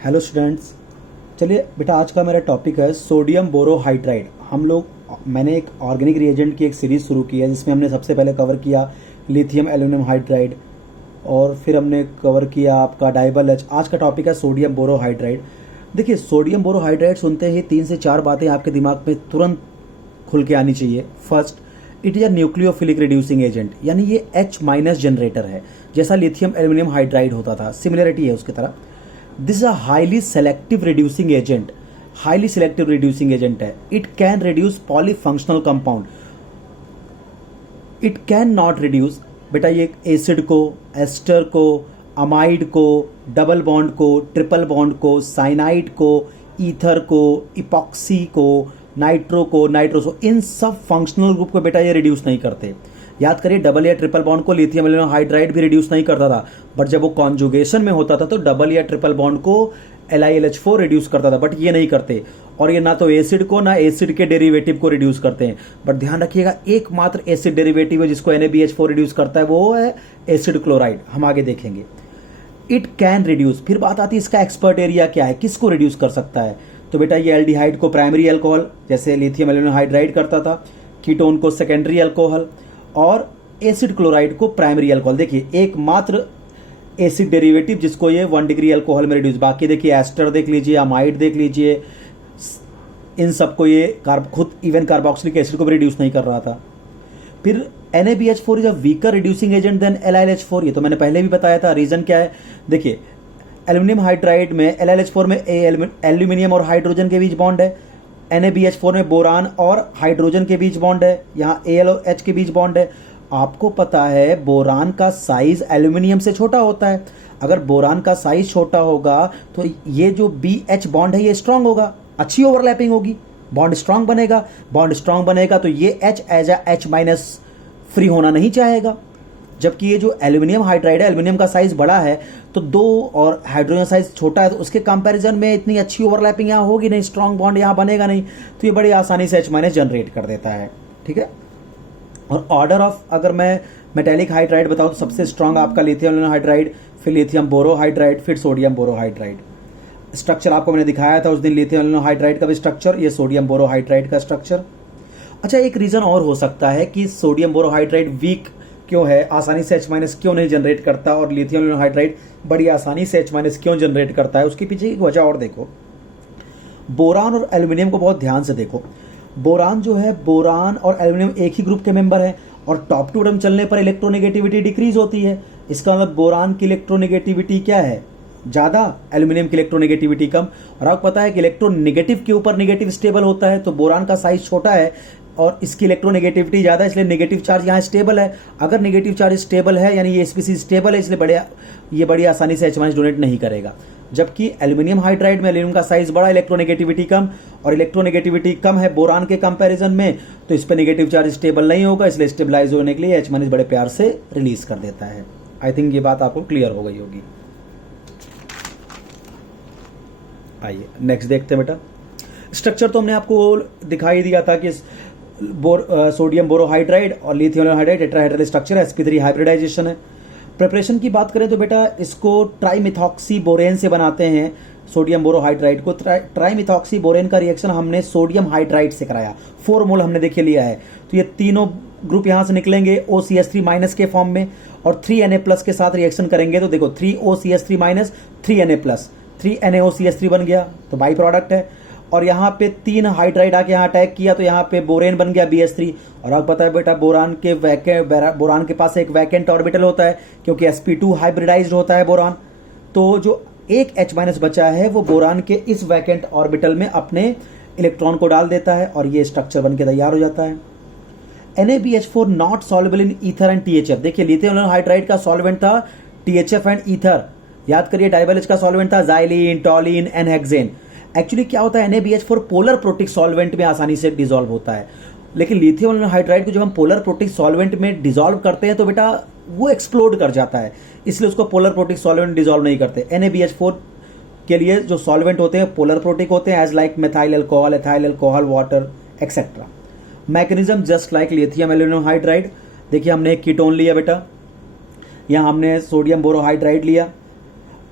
Hello students. चलिए बेटा, आज का मेरा टॉपिक है सोडियम बोरोहाइड्राइड। मैंने एक ऑर्गेनिक रिएजेंट की एक सीरीज़ शुरू की है जिसमें हमने सबसे पहले कवर किया लिथियम एल्यूमिनियम हाइड्राइड और फिर हमने कवर किया आपका डाइबल एच। आज का टॉपिक है सोडियम बोरोहाइड्राइड। देखिए, सोडियम बोरोहाइड्राइड सुनते ही 3 से 4 बातें आपके दिमाग में तुरंत खुल के आनी चाहिए। First, it is a nucleophilic reducing agent, यानी ये H- जनरेटर है, जैसा लिथियम एल्यूमिनियम हाइड्राइड होता था, सिमिलरिटी है उसकी तरह। This is a highly selective reducing agent, highly selective reducing agent है। It can reduce polyfunctional compound, it can not reduce बेटा ये एसिड को, एस्टर को, अमाइड को, डबल बॉन्ड को, ट्रिपल बॉन्ड को, साइनाइड को, ईथर को, इपॉक्सी को, नाइट्रो को, नाइट्रोसो, इन सब फंक्शनल ग्रुप को बेटा ये रिड्यूस नहीं करते। याद करिए, डबल या ट्रिपल बॉन्ड को लिथियम एल्यूमिनियम हाइड्राइड भी रिड्यूस नहीं करता था, बट जब वो कॉन्जुगेशन में होता था तो डबल या ट्रिपल बॉन्ड को LiLH4 रिड्यूस करता था, बट ये नहीं करते। और ये ना तो एसिड को ना एसिड के डेरिवेटिव को रिड्यूस करते हैं। बट ध्यान रखिएगा, एकमात्र एसिड डेरिवेटिव है जिसको NaBH4 रिड्यूस करता है, वो है एसिड क्लोराइड। हम आगे देखेंगे। इट कैन रिड्यूस, फिर बात आती है इसका एक्सपर्ट एरिया क्या है, किसको रिड्यूस कर सकता है। तो बेटा ये एल्डिहाइड को प्राइमरी अल्कोहल जैसे लिथियम एल्यूमिनियम हाइड्राइड करता था, कीटोन को सेकेंडरी अल्कोहल और एसिड क्लोराइड को प्राइमरी अल्कोहल। देखिए, एकमात्र एसिड डेरिवेटिव जिसको ये 1 डिग्री अल्कोहल में रिड्यूस, बाकी देखिए एस्टर देख लीजिए, अमाइड देख लीजिए, इन सबको ये खुद इवन कार्बोक्सिलिक एसिड को भी रिड्यूस नहीं कर रहा था। फिर NaBH4 is a weaker reducing agent than LiLH4, ये तो मैंने पहले भी बताया था। रीजन क्या है, देखिए एल्यूमिनियम हाइड्राइड में LiLH4 में एल्यूमिनियम और हाइड्रोजन के बीच बॉन्ड है, NaBH4 में बोरान और हाइड्रोजन के बीच बॉन्ड है, यहाँ Al और H के बीच बॉन्ड है। आपको पता है बोरान का साइज एल्यूमिनियम से छोटा होता है। अगर बोरान का साइज छोटा होगा तो ये जो BH बॉन्ड है ये स्ट्रांग होगा, अच्छी ओवरलैपिंग होगी, बॉन्ड स्ट्रांग बनेगा। बॉन्ड स्ट्रांग बनेगा तो ये H एज H- फ्री होना नहीं चाहेगा। जबकि ये जो एल्यूमिनियम हाइड्राइड है, एल्यूमिनियम का साइज बड़ा है तो 2 और हाइड्रोजन साइज छोटा है, तो उसके कंपैरिजन में इतनी अच्छी ओवरलैपिंग यहाँ होगी नहीं, स्ट्रांग बॉन्ड यहाँ बनेगा नहीं, तो ये बड़ी आसानी से H- जनरेट कर देता है। ठीक है। और ऑर्डर ऑफ अगर मैं मेटेलिक हाइड्राइड बताऊँ तो सबसे स्ट्रांग आपका लिथियम एल्यूमिनियम हाइड्राइड, फिर लिथियम बोरोहाइड्राइड, फिर सोडियम बोरोहाइड्राइड। स्ट्रक्चर आपको मैंने दिखाया था उस दिन लिथियम एल्यूमिनियम हाइड्राइड का भी स्ट्रक्चर, ये सोडियम बोरोहाइड्राइड का स्ट्रक्चर। अच्छा, एक रीजन और हो सकता है कि सोडियम बोरोहाइड्राइड वीक क्यों है, आसानी से H- क्यों नहीं जनरेट करता और लिथियम एल्यूमिनियम हाइड्राइड बड़ी आसानी से H- क्यों जनरेट करता है। उसके पीछे एक वजह और देखो, बोरान और एल्यूमिनियम को बहुत ध्यान से देखो। बोरान जो है, बोरान और एल्यूमिनियम एक ही ग्रुप के मेंबर हैं और टॉप टू एटम चलने पर इलेक्ट्रोनेगेटिविटी डिक्रीज होती है। इसका मतलब बोरान की इलेक्ट्रोनेगेटिविटी क्या है, ज़्यादा, एल्यूमिनियम की इलेक्ट्रोनेगेटिविटी कम। और आपको पता है कि इलेक्ट्रोनेगेटिव के ऊपर नेगेटिव स्टेबल होता है, तो बोरान का साइज छोटा है और इसकी इलेक्ट्रोनेगेटिविटी ज़्यादा है, इसलिए नेगेटिव चार्ज यहाँ स्टेबल है। अगर नेगेटिव चार्ज स्टेबल है यानी ये स्पीसीज स्टेबल है, इसलिए ये बड़ी आसानी से H- डोनेट नहीं करेगा। जबकि एल्यूमिनियम हाइड्राइड में एल्यूमिनियम का साइज बड़ा, इलेक्ट्रोनेगेटिविटी कम, और इलेक्ट्रोनेगेटिविटी कम है बोरान के कंपैरिजन में, तो इस पर नेगेटिव चार्ज स्टेबल नहीं होगा, इसलिए स्टेबलाइज होने के लिए H- बड़े प्यार से रिलीज कर देता है। आई थिंक ये बात आपको क्लियर हो गई होगी। आइए नेक्स्ट देखते हैं बेटा। स्ट्रक्चर तो हमने आपको दिखाई दिया था कि सोडियम बोरोहाइड्राइड और लिथियम हाइड्राइड टेट्राहेड्रल स्ट्रक्चर है, sp3 हाइब्रिडाइजेशन है। प्रिपरेशन की बात करें तो बेटा इसको ट्राईमिथॉक्सी बोरेन से बनाते हैं। सोडियम बोरोहाइड्राइड को ट्राईमिथॉक्सी बोरेन का रिएक्शन हमने सोडियम हाइड्राइड से कराया, 4 मोल हमने देखिए लिया है। तो ये तीनों ग्रुप यहाँ से निकलेंगे OCH3- के फॉर्म में और 3Na+ के साथ रिएक्शन करेंगे तो देखो 3OCH3- 3Na+, 3NaOCH3 बन गया, तो बाई प्रोडक्ट है। और यहाँ पे 3 हाइड्राइड आके यहाँ अटैक किया तो यहाँ पे बोरेन बन गया BH3। और अब पता है बेटा बोरान के पास एक वैकेंट ऑर्बिटल होता है क्योंकि sp2 हाइब्रिडाइज्ड होता है बोरान। तो जो एक H- बचा है वो बोरान के इस वैकेंट ऑर्बिटल में अपने इलेक्ट्रॉन को डाल देता है और ये स्ट्रक्चर बन के तैयार हो जाता है। NaBH4 not soluble in ether and THF। देखिए लिथियम हाइड्राइड का सॉल्वेंट था THF एंड ईथर। याद करिए, डाइबल एच का सॉल्वेंट था जाइलिन, टॉलिन, एनहेक्सेन। एक्चुअली क्या होता है, NaBH4 पोलर प्रोटिक सॉल्वेंट में आसानी से डिसॉल्व होता है, लेकिन लिथियम हाइड्राइड को जब हम पोलर प्रोटिक सॉल्वेंट में डिसॉल्व करते हैं तो बेटा वो एक्सप्लोड कर जाता है, इसलिए उसको पोलर प्रोटिक सॉल्वेंट डिसॉल्व नहीं करते। NaBH4 के लिए जो सॉल्वेंट होते हैं पोलर प्रोटिक होते हैं, as like methyl alcohol, ethyl alcohol, water etcetera. Mechanism just like lithium aluminium hydride. देखिए हमने एक कीटोन लिया बेटा, यहाँ हमने सोडियम बोरोहाइड्राइड लिया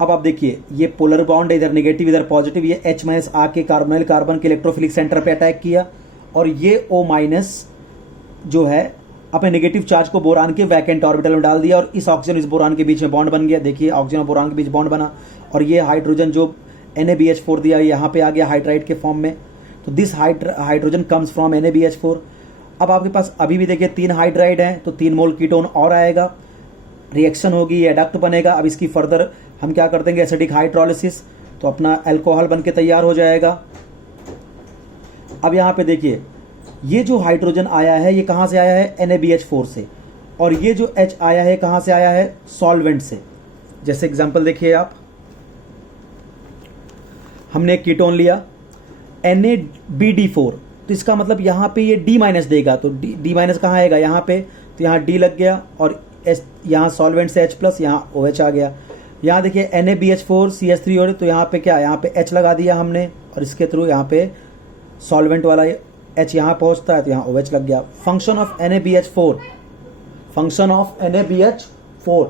अब आप देखिए ये पोलर बॉन्ड है, इधर नेगेटिव इधर पॉजिटिव, ये H माइनस आके कार्बोनिल कार्बन के इलेक्ट्रोफिलिक सेंटर पे अटैक किया, और ये O माइनस जो है अपने नेगेटिव चार्ज को बोरान के वैकेंट ऑर्बिटल में डाल दिया, और इस ऑक्सीजन इस बोरान के बीच में बॉन्ड बन गया। देखिए ऑक्सीजन और बोरान के बीच बॉन्ड बना, और ये हाइड्रोजन जो NaBH4 दिया यहाँ पे आ गया हाइड्राइड के फॉर्म में। तो this hydrogen comes from NaBH4। अब आपके पास अभी भी देखिए 3 हाइड्राइड हैं, तो 3 मोल कीटोन और आएगा, रिएक्शन होगी, ये एडक्ट बनेगा। अब इसकी फर्दर हम क्या कर देंगे, एसिडिक हाइड्रोलिसिस, तो अपना अल्कोहल बन के तैयार हो जाएगा। अब यहाँ पे देखिए ये जो हाइड्रोजन आया है ये कहाँ से आया है, NaBH4 से, और ये जो H आया है कहाँ से आया है, सॉल्वेंट से। जैसे एग्जांपल देखिए आप, हमने एक कीटोन लिया NaBD4, तो इसका मतलब यहाँ पे ये D माइनस देगा, तो D माइनस कहाँ आएगा, यहाँ पे, तो यहाँ D लग गया, और यहाँ सॉल्वेंट से H प्लस, यहाँ OH आ गया। यहाँ देखिए NaBH4 CH3 और, तो यहाँ पे क्या, यहाँ पे H लगा दिया हमने, और इसके थ्रू यहाँ पे सॉल्वेंट वाला H यहाँ पहुँचता है, तो यहाँ OH लग गया। Function of NaBH4, function of NaBH4,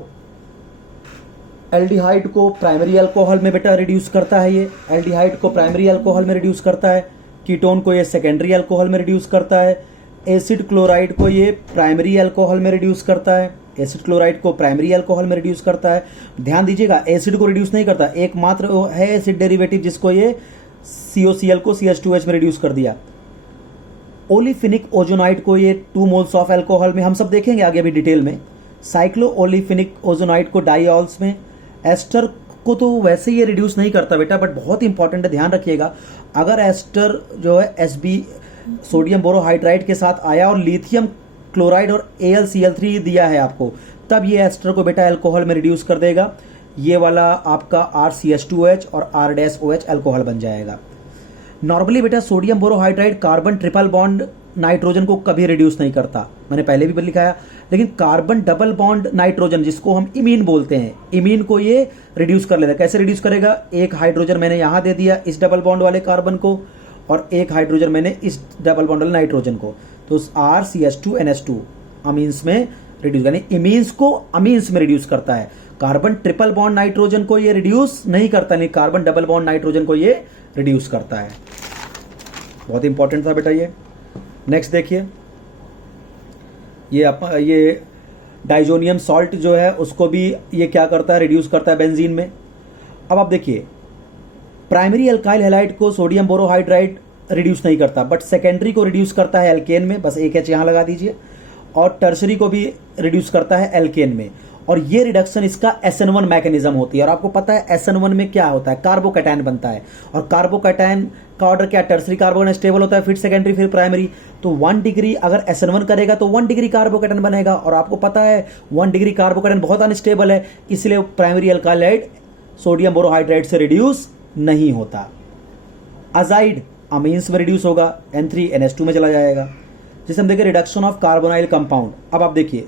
aldehyde को प्राइमरी अल्कोहल में बेटा रिड्यूस करता है, ये एल्डिहाइड को प्राइमरी अल्कोहल में रिड्यूस करता है, कीटोन को ये सेकेंडरी अल्कोहल में रिड्यूस करता है, एसिड क्लोराइड को ये प्राइमरी अल्कोहल में रिड्यूस करता है, एसिड क्लोराइड को प्राइमरी अल्कोहल में रिड्यूस करता है। ध्यान दीजिएगा एसिड को रिड्यूस नहीं करता, एकमात्र है एसिड डेरिवेटिव जिसको ये COCl को CH2H में रिड्यूस कर दिया। ओलिफिनिक ओजोनाइड को ये 2 मोल्स ऑफ अल्कोहल में, हम सब देखेंगे आगे भी डिटेल में। साइक्लो ओलिफिनिक ओजोनाइड को डाईऑल्स में, एस्टर को तो वैसे ये रिड्यूस नहीं करता बेटा, बट बहुत इंपॉर्टेंट है, ध्यान रखिएगा। अगर एस्टर जो है Sb सोडियम बोरोहाइड्राइड के साथ आया और लिथियम क्लोराइड और AlCl3 दिया है आपको, तब ये एस्टर को बेटा अल्कोहल में रिड्यूस कर देगा। ये वाला आपका RCH2H और R-OH अल्कोहल बन जाएगा। नॉर्मली बेटा sodium borohydride carbon triple bond nitrogen को कभी रिड्यूस नहीं करता, मैंने पहले भी लिखाया, लेकिन कार्बन डबल बॉन्ड नाइट्रोजन जिसको हम इमीन बोलते हैं, इमीन को ये रिड्यूस कर लेता है। कैसे रिड्यूस करेगा, एक हाइड्रोजन मैंने यहाँ दे दिया इस डबल बॉन्ड वाले कार्बन को, और एक हाइड्रोजन मैंने इस डबल बॉन्ड वाले नाइट्रोजन को, तो RCH2NH2 अमीन्स में रिड्यूस, यानी इमीन्स को अमीन्स में रिड्यूस करता है। कार्बन ट्रिपल बॉन्ड नाइट्रोजन को ये रिड्यूस नहीं करता, नहीं कार्बन डबल बॉन्ड नाइट्रोजन को ये रिड्यूस करता है। बहुत इंपॉर्टेंट था बेटा ये। नेक्स्ट देखिए, ये डाइजोनियम सॉल्ट जो है उसको भी ये क्या करता है, रिड्यूस करता है बेंजीन में। अब आप देखिए प्राइमरी अल्काइल हैलाइड को सोडियम बोरोहाइड्राइड रिड्यूस नहीं करता, बट सेकेंडरी को रिड्यूस करता है एल्केन में, बस एक H यहाँ लगा दीजिए, और टर्शरी को भी रिड्यूस करता है एल्केन में। और ये रिडक्शन इसका SN1 मैकेनिज्म होती है, और आपको पता है SN1 में क्या होता है, कार्बोकैटायन बनता है, और कार्बोकैटायन का ऑर्डर क्या, टर्शरी कार्बोकैटायन स्टेबल होता है, फिर सेकेंडरी फिर प्राइमरी। तो 1 डिग्री अगर SN1 करेगा तो 1 डिग्री कार्बोकैटायन बनेगा, और आपको पता है 1 डिग्री कार्बोकैटायन बहुत अनस्टेबल है, इसलिए प्राइमरी अल्काइलाइड सोडियम बोरोहाइड्राइड से रिड्यूस नहीं होता। अजाइड अमीन्स में रिड्यूस होगा, N3NH2 में चला जाएगा। जैसे हम देखें रिडक्शन ऑफ कार्बोनाइल कंपाउंड, अब आप देखिए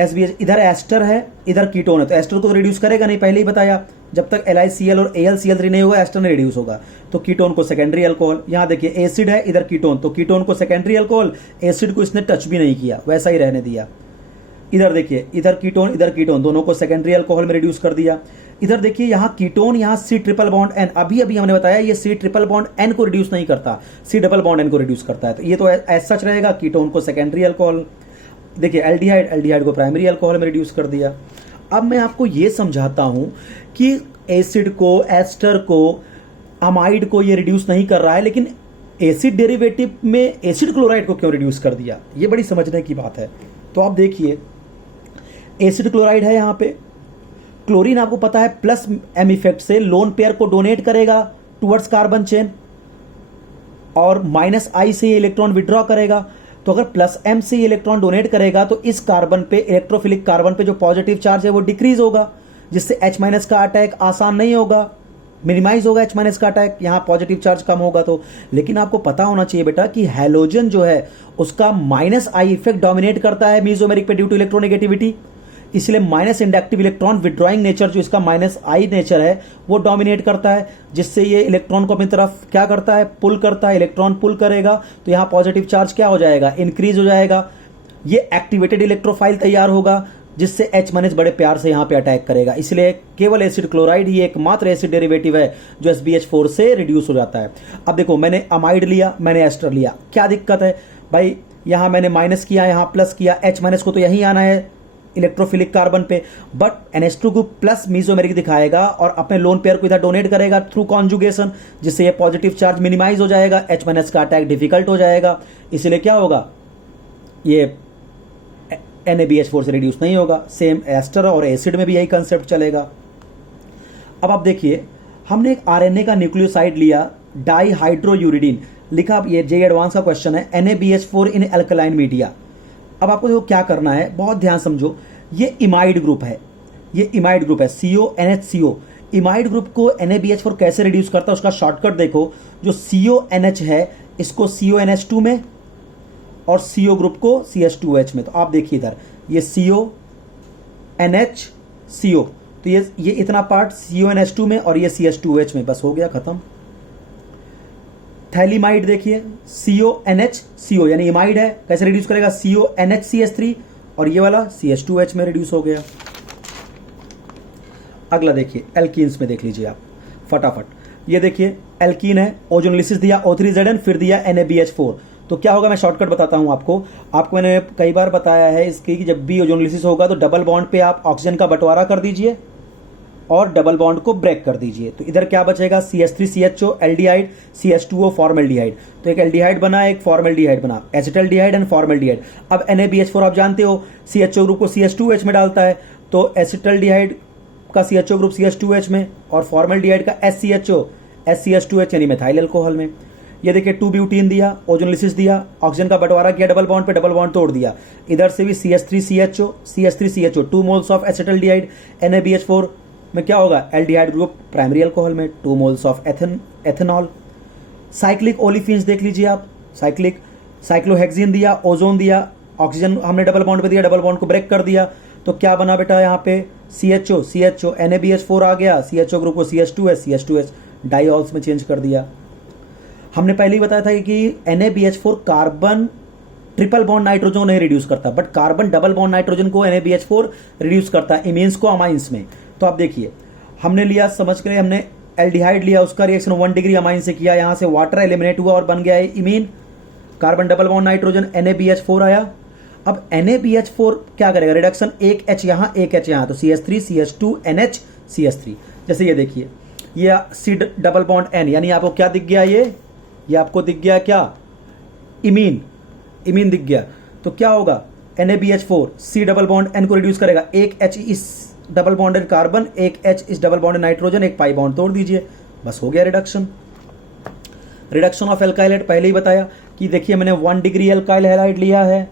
SBH, इधर एस्टर है इधर कीटोन है, तो एस्टर को तो रिड्यूस करेगा नहीं, पहले ही बताया, जब तक LiCl और AlCl3 नहीं होगा एस्टर नहीं रिड्यूस होगा, तो कीटोन को सेकेंडरी अल्कोहल। यहाँ देखिए एसिड है इधर कीटोन, तो कीटोन को सेकेंडरी अल्कोहल, एसिड को इसने टच भी नहीं किया, वैसा ही रहने दिया। इधर देखिए इधर कीटोन दोनों को सेकेंडरी अल्कोहल में रिड्यूस कर दिया। इधर देखिए यहाँ कीटोन, यहाँ C ट्रिपल बॉन्ड N, अभी हमने बताया ये C ट्रिपल बॉन्ड N को रिड्यूस नहीं करता, C डबल बॉन्ड N को रिड्यूस करता है, तो ये तो एज सच रहेगा, कीटोन को सेकेंडरी अल्कोहल। देखिए एल्डिहाइड को प्राइमरी अल्कोहल में रिड्यूस कर दिया। अब मैं आपको ये समझाता हूं कि एसिड को, एस्टर को, अमाइड को ये रिड्यूस नहीं कर रहा है, लेकिन एसिड डेरिवेटिव में एसिड क्लोराइड को क्यों रिड्यूस कर दिया, ये बड़ी समझने की बात है। तो आप देखिए एसिड क्लोराइड है यहाँ पे, क्लोरीन आपको पता है प्लस M इफेक्ट से लोन पेयर को डोनेट करेगा टुवर्ड्स कार्बन चेन, और -I से ये इलेक्ट्रॉन विड्रॉ करेगा। तो अगर +M से ये इलेक्ट्रॉन डोनेट करेगा तो इस कार्बन पे, इलेक्ट्रोफिलिक कार्बन पे जो पॉजिटिव चार्ज है वो डिक्रीज होगा, जिससे H- का अटैक आसान नहीं होगा, मिनिमाइज होगा H- का अटैक, यहाँ पॉजिटिव चार्ज कम होगा तो। लेकिन आपको पता होना चाहिए बेटा कि हैलोजन जो है उसका -I इफेक्ट डोमिनेट करता है मीजोमेरिक पे ड्यू टू इलेक्ट्रोनेगेटिविटी, इसलिए minus inductive electron withdrawing nature जो इसका -I नेचर है वो डोमिनेट करता है, जिससे ये इलेक्ट्रॉन को अपनी तरफ क्या करता है, पुल करता है। इलेक्ट्रॉन पुल करेगा तो यहाँ पॉजिटिव चार्ज क्या हो जाएगा, इंक्रीज हो जाएगा, ये एक्टिवेटेड इलेक्ट्रोफाइल तैयार होगा, जिससे H- बड़े प्यार से यहाँ पे अटैक करेगा। इसलिए केवल एसिड क्लोराइड ही एकमात्र एसिड डेरिवेटिव है जो SbH4 से रिड्यूस हो जाता है। अब देखो, मैंने अमाइड लिया, मैंने एस्टर लिया, क्या दिक्कत है भाई, यहाँ मैंने माइनस किया, यहाँ प्लस किया, H- को तो यही आना है इलेक्ट्रोफिलिक कार्बन पे, बट NH2 ग्रुप प्लस मीसोमेरिक दिखाएगा और अपने लोन पेयर को इधर डोनेट करेगा थ्रू कॉन्जुगेशन, जिससे ये पॉजिटिव चार्ज मिनिमाइज हो जाएगा, H- का अटैक डिफिकल्ट हो जाएगा। इसीलिए क्या होगा, ये NaBH4 से रिड्यूस नहीं होगा। सेम एस्टर और एसिड में भी यही कंसेप्ट चलेगा। अब आप देखिए, हमने एक RNA का न्यूक्लियोसाइड लिया, डाईहाइड्रोयूरिडीन लिखा। अब ये जे एडवांस का क्वेश्चन है, NaBH4 इन अल्कलाइन मीडिया। अब आपको देखो क्या करना है, बहुत ध्यान समझो। ये इमाइड ग्रुप है, ये इमाइड ग्रुप है, CONHCO। इमाइड ग्रुप को NaBH4 कैसे रिड्यूस करता है, उसका शॉर्टकट देखो। जो CONH है इसको CONH2 में और CO ग्रुप को CH2OH में। तो आप देखिए इधर, ये CONHCO, तो ये इतना पार्ट CONH2 में और ये CH2OH में, बस हो गया खत्म। थैलीमाइड देखिए, CONHCO यानी इमाइड है, कैसे रिड्यूस करेगा, CONHCH3 और ये वाला CH2OH में रिड्यूस हो गया। अगला देखिए, एल्कीन्स में देख लीजिए आप फटाफट। ये देखिए एल्कीन है, ओजोनोलिसिस दिया O3Zn, फिर दिया NaBH4। तो क्या होगा, मैं शॉर्टकट बताता हूं आपको मैंने कई बार बताया है इसकी कि जब भी ओजोनोलिसिस होगा तो डबल बॉन्ड पे आप ऑक्सीजन का बंटवारा कर दीजिए और डबल बॉन्ड को ब्रेक कर दीजिए। तो इधर क्या बचेगा, CH3CHO एल्डिहाइड, CH2O फॉर्मल्डिहाइड। तो एक एल्डिहाइड बना, एक फॉर्मल्डिहाइड बना, एसिटल्डिहाइड एंड फॉर्मल्डिहाइड। अब NaBH4 आप जानते हो CHO ग्रुप को CH2OH में डालता है, तो एसिटल्डिहाइड का CHO ग्रुप CH2OH में और फॉर्मल्डिहाइड का SCH2OH यानी मेथाइल अल्कोहल में। ये देखिए 2-ब्यूटीन दिया, ओजोनोलिसिस दिया, ऑक्सीजन का बंटवारा किया डबल बॉन्ड पे, डबल बॉन्ड तोड़ दिया। इधर से भी CH3CHO 2 moles of acetaldehyde. NaBH4 में क्या होगा, एल्डिहाइड ग्रुप प्राइमरी अल्कोहल में 2 moles of ethanol. Cyclic olefins देख लीजिए आप, साइक्लोहेक्सिन दिया, ओजोन दिया, ऑक्सीजन हमने डबल बॉन्ड पे दिया, डबल बॉन्ड को ब्रेक कर दिया। तो क्या बना बेटा यहाँ पे, CHO NaBH4 आ गया, CHO ग्रुप को CH2OH डाईऑल्स में चेंज कर दिया। हमने पहले ही बताया था कि NaBH4 carbon triple bond nitrogen को नहीं रिड्यूस करता, but carbon double bond nitrogen को NaBH4 रिड्यूस करता है इमीन्स को अमाइंस में। तो आप देखिए, हमने लिया, समझ के लिए हमने एल्डिहाइड लिया, उसका रिएक्शन 1 डिग्री अमाइन से किया, यहां से वाटर एलिमिनेट हुआ और बन गया है imine, carbon double bond nitrogen, NaBH4 आया। अब NaBH4 क्या करेगा, रिडक्शन, एक H यहां, एक H यहां, तो CH3 CH2 NH CH3। जैसे ये देखिए, ये C डबल बॉन्ड N, यानी आपको क्या दिख गया, ये आपको दिख गया क्या, इमीन दिख गया। तो क्या होगा, NaBH4 C double bond N को रिड्यूस करेगा, एक H इस डबल बॉन्डेड कार्बन, एक H इस डबल बॉन्डेड नाइट्रोजन, एक पाई बॉन्ड तोड़ दीजिए, बस हो गया रिडक्शन ऑफ एल्काइल हाइड। पहले ही बताया कि देखिए मैंने 1 डिग्री एल्काइल हैलाइड लिया है,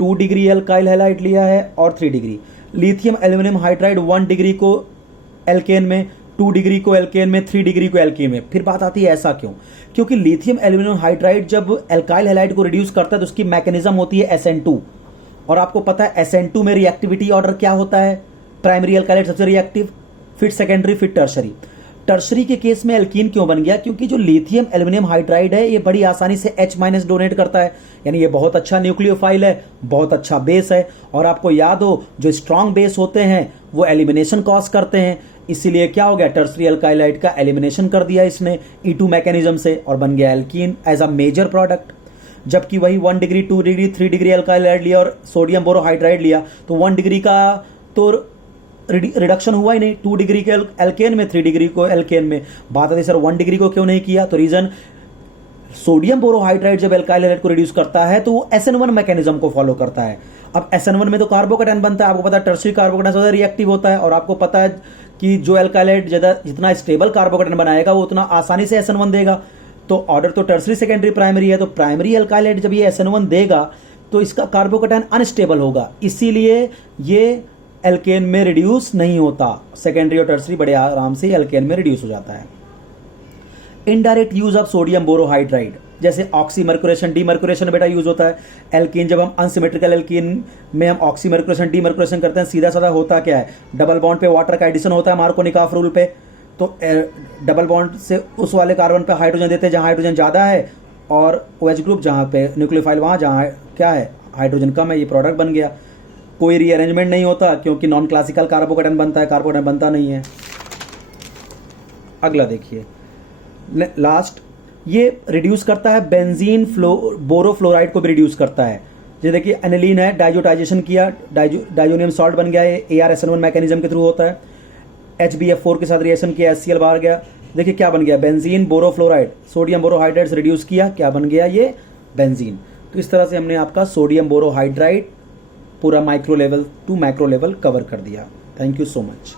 2 डिग्री एल्काइल हैलाइड लिया है और 3 degree. Lithium aluminium hydride 1 degree को एल्केन में, 2 डिग्री को एल्केन में, 3 डिग्री को एल्केन में। फिर बात आती है ऐसा क्यों, क्योंकि लिथियम एल्यूमिनियम हाइड्राइड जब एल्काइल हैलाइड को रिड्यूस करता है तो उसकी मैकेनिज्म होती है SN2, और आपको पता है SN2 में रिएक्टिविटी ऑर्डर क्या होता है, प्राइमरी एल्काइलेट सबसे रिएक्टिव, फिर सेकेंडरी, फिर टर्शरी। टर्शरी के केस में एल्कीन क्यों बन गया, क्योंकि जो लिथियम एल्यूमिनियम हाइड्राइड है ये बड़ी आसानी से H- डोनेट करता है, यानी ये बहुत अच्छा न्यूक्लियोफाइल है, बहुत अच्छा बेस है। और आपको याद हो, जो स्ट्रांग बेस होते हैं वो एलिमिनेशन कॉज करते हैं, इसीलिए क्या हो गया, टर्सरी एल्काइलाइड का एलिमिनेशन कर दिया इसने E2 मैकेनिज्म से और बन गया alkene as a major product. जबकि वही 1 डिग्री, 2 डिग्री, 3 डिग्री एल्काइलाइड लिया और सोडियम बोरोहाइड्राइड लिया तो 1 डिग्री का तो रिडक्शन हुआ ही नहीं, 2 डिग्री के एल्केन में, 3 डिग्री को एल्केन में। बात आती सर 1 डिग्री को क्यों नहीं किया, तो रीजन, सोडियम बोरोहाइड्राइड जब एल्काइल हैलाइड को रिड्यूस करता है तो वो SN1 मैकेनिज्म को फॉलो करता है। अब SN1 में तो कार्बोकेटायन बनता है, आपको पता है टर्सरी कार्बोकेटायन ज्यादा रिएक्टिव होता है, और आपको पता है कि जो एल्काइलाइड जितना स्टेबल कार्बोकेटायन बनाएगा वो उतना आसानी से SN1 देगा। तो ऑर्डर तो टर्सरी सेकेंडरी प्राइमरी है, तो प्राइमरी एल्काइलाइड जब ये SN1 देगा तो इसका कार्बोकेटायन अनस्टेबल होगा, इसीलिए ये एल्केन में रिड्यूस नहीं होता। सेकेंडरी और टर्सरी बड़े आराम से एल्केन में रिड्यूस हो जाता है। Indirect use of sodium borohydride, जैसे ऑक्सीमर्कुरेशन, डीमर्कुरेशन बेटा यूज होता है। एल्कीन जब हम अनसिमेट्रिकल एल्कीन में हम ऑक्सीमर्कुरेशन, डीमर्कुरेशन करते हैं, सीधा साधा होता क्या है, डबल बॉन्ड पे वाटर का एडिशन होता है मार्कोनिकॉफ रूल पे, तो डबल बॉन्ड से उस वाले कार्बन पे हाइड्रोजन देते हैं जहां हाइड्रोजन ज्यादा है, और OH ग्रुप जहां पे न्यूक्लियोफाइल वहां जहां क्या है हाइड्रोजन कम है, ये प्रोडक्ट बन गया। कोई रीअरेंजमेंट नहीं होता क्योंकि नॉन क्लासिकल कार्बोकेटायन बनता है, कार्बोकेटायन बनता नहीं है। अगला देखिए लास्ट, ये रिड्यूस करता है बेंजीन बोरोफ्लोराइड को भी रिड्यूस करता है। ये देखिए एनिलीन है, डाइजोटाइजेशन किया, डाइजोनियम सॉल्ट बन गया, ये ArSN1 मैकेनिज्म के थ्रू होता है। HbF4 के साथ रिएक्शन किया, HCl बाहर गया, देखिए क्या बन गया, बेंजीन बोरोफ्लोराइड, सोडियम बोरोहाइड्राइड रिड्यूस किया, क्या बन गया ये बेंजीन। तो इस तरह से हमने आपका सोडियम बोरोहाइड्राइड पूरा micro level to macro level cover कर दिया। Thank you so much.